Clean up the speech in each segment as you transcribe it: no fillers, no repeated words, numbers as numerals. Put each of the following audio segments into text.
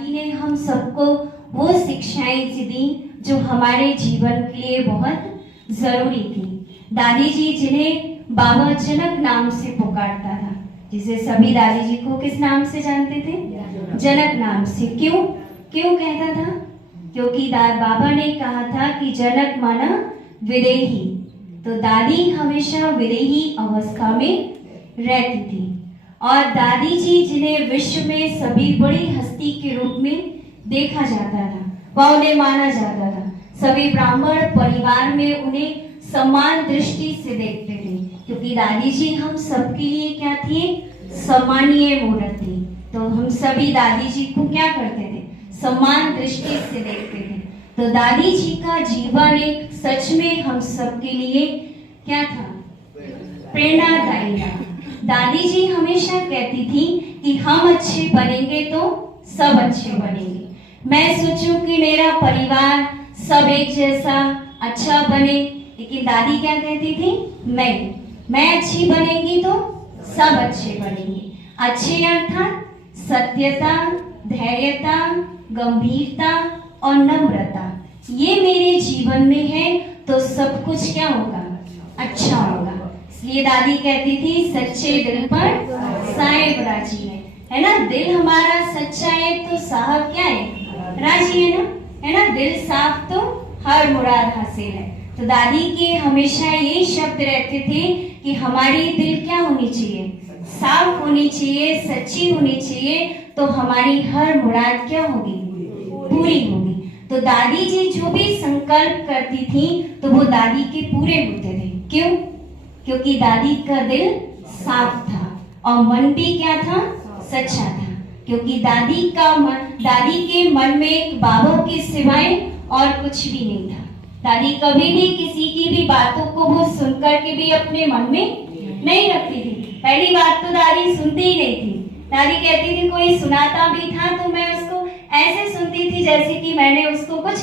दादी ने हम सबको वो शिक्षाएं दी जो हमारे जीवन के लिए बहुत जरूरी थी। दादी जी जिन्हें बाबा जनक नाम से पुकारता था, जिसे सभी दादी जी को किस नाम से जानते थे? जनक नाम से। क्यों कहता था? क्योंकि बाबा ने कहा था कि जनक माना विदेही, तो दादी हमेशा विदेही अवस्था में रहती थी। और दादी जी जिन्हें विश्व में सभी बड़ी हस्ती के रूप में देखा जाता था, वह उन्हें माना जाता था। सभी ब्राह्मण परिवार में उन्हें समान दृष्टि से देखते थे, क्योंकि दादी जी हम सबके लिए क्या थी? सम्मानीय मूर्त थी। तो हम सभी दादी जी को क्या करते थे? समान दृष्टि से देखते थे। तो दादी जी का जीवन एक सच में हम सबके लिए क्या था? प्रेरणादायी था। दादी जी हमेशा कहती थी कि हम अच्छे बनेंगे तो सब अच्छे बनेंगे। मैं सोचूं कि मेरा परिवार सब एक जैसा अच्छा बने, लेकिन दादी क्या कहती थी? मैं अच्छी बनेगी तो सब अच्छे बनेंगे। अच्छे अर्थात सत्यता, धैर्यता, गंभीरता और नम्रता, ये मेरे जीवन में है तो सब कुछ क्या होगा? अच्छा होगा। इसलिए दादी कहती थी सच्चे दिल पर साहेब राजी है ना? दिल हमारा सच्चा है तो साहब क्या है? राजी है ना? दिल साफ तो हर मुराद हासिल है। तो दादी के हमेशा ये शब्द रहते थे कि हमारी दिल क्या होनी चाहिए? साफ होनी चाहिए, सच्ची होनी चाहिए, तो हमारी हर मुराद क्या होगी? पूरी होगी। तो दादी जी जो भी संकल्प करती थी तो वो दादी के पूरे होते थे। क्यों? क्योंकि दादी का दिल साफ था और मन भी क्या था? सच्चा था। क्योंकि दादी के मन में बाबा के सिवाय और कुछ भी नहीं था। दादी कभी भी किसी की भी बातों को वो सुनकर के भी अपने मन में नहीं रखती थी। पहली बात तो दादी सुनती ही नहीं थी। दादी कहती थी कोई सुनाता भी था तो मैं उसको ऐसे सुनती थी जैसे कि मैंने उसको कुछ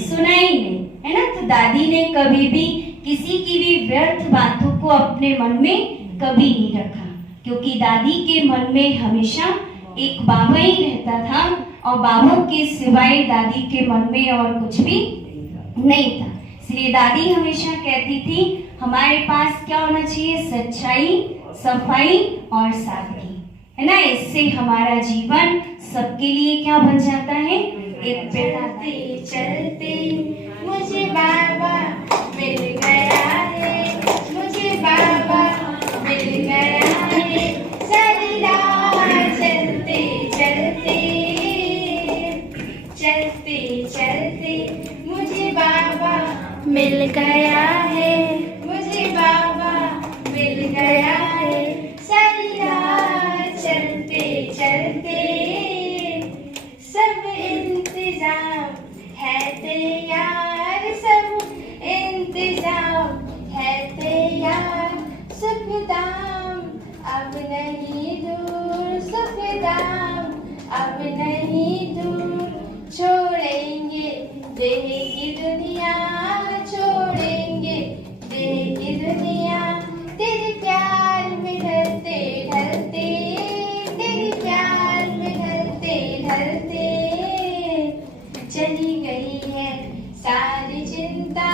सुना ही नहीं, है ना? तो दादी ने कभी भी किसी की भी व्यर्थ बातों को अपने मन में कभी नहीं रखा, क्योंकि दादी के मन में हमेशा एक बाबा ही रहता था और बाबा के सिवाय दादी के मन में और कुछ भी नहीं था। इसलिए दादी हमेशा कहती थी हमारे पास क्या होना चाहिए? सच्चाई, सफाई और सादगी, है ना? इससे हमारा जीवन सबके लिए क्या बन जाता है? एक चलते चलते मुझे बाबा मिल गया है, मुझे बाबा मिल गया है। सारी रात चलते चलते चलते चलते मुझे बाबा मिल गया है, मुझे बाबा मिल गया है। सारी रात चलते चलते सब इंतजाम है तैयार, सब इंतजाम है तैयार। सुख दाम अब नहीं दूर, सुख दाम अब नहीं दूर। छोड़ेंगे देह की दुनिया, छोड़ेंगे देह की दुनिया। तेरे प्यार में ढलते ढलते, तेरे प्यार में ढलते ढलते चली गई है सारी चिंता,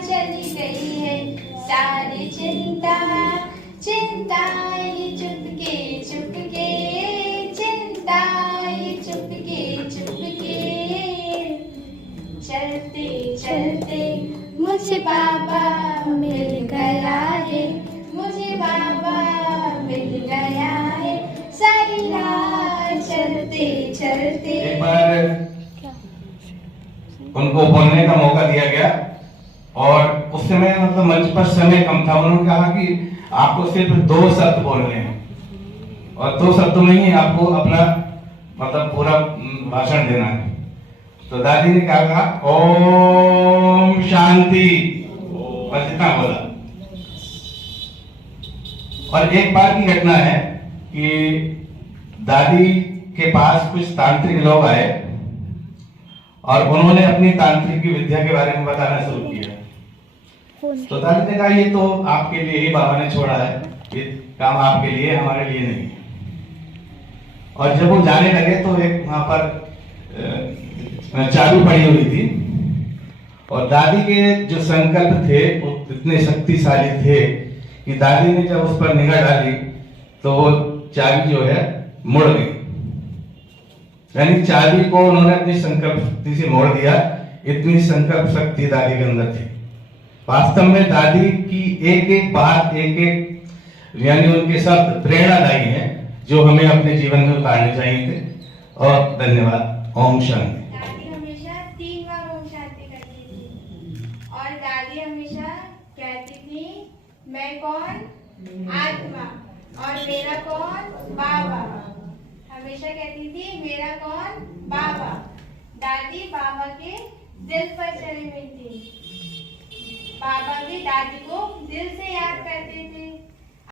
चली गई है सारी चिंता। चिंता ये चुपके चुपके, चिंता ये चुपके चुपके। चलते चलते मुझे बाबा मिल गया है, मुझे बाबा मिल गया है। सारी रात चलते चलते एक बार उनको बोलने का मौका दिया गया और उस समय मतलब मंच पर समय कम था। उन्होंने कहा कि आपको सिर्फ 2 शब्द बोलने हैं और 2 शब्दों में ही आपको अपना मतलब पूरा भाषण देना है। तो दादी ने क्या कहा? ओम शांति, बस इतना बोला। और एक बार की घटना है कि दादी के पास कुछ तांत्रिक लोग आए और उन्होंने अपनी तांत्रिक की विद्या के बारे में बताना शुरू किया। तो दादी ने कहा ये तो आपके लिए ही बाबा ने छोड़ा है, ये काम आपके लिए, हमारे लिए नहीं। और जब वो जाने लगे तो एक वहां पर चाबी पड़ी हुई थी, और दादी के जो संकल्प थे वो इतने शक्तिशाली थे कि दादी ने जब उस पर निगाह डाली तो वो चाबी जो है मुड़ गई। यानी चाबी को उन्होंने अपनी संकल्प शक्ति से मोड़ दिया, इतनी संकल्प शक्ति दादी के अंदर थी। वास्तव में दादी की एक एक बात, एक एक यानी उनके शब्द प्रेरणादायी हैं, जो हमें अपने जीवन में उतारने चाहिए थे। और धन्यवाद। ओम शांति। दादी हमेशा 3 बार ओम शांति करती थी, और दादी हमेशा कहती थी मैं कौन? आत्मा। और मेरा कौन? बाबा। हमेशा कहती थी मेरा कौन? बाबा। दादी बाबा के दिल पर चढ़ी हुई थी। बाबा भी दादी को दिल से याद करते थे।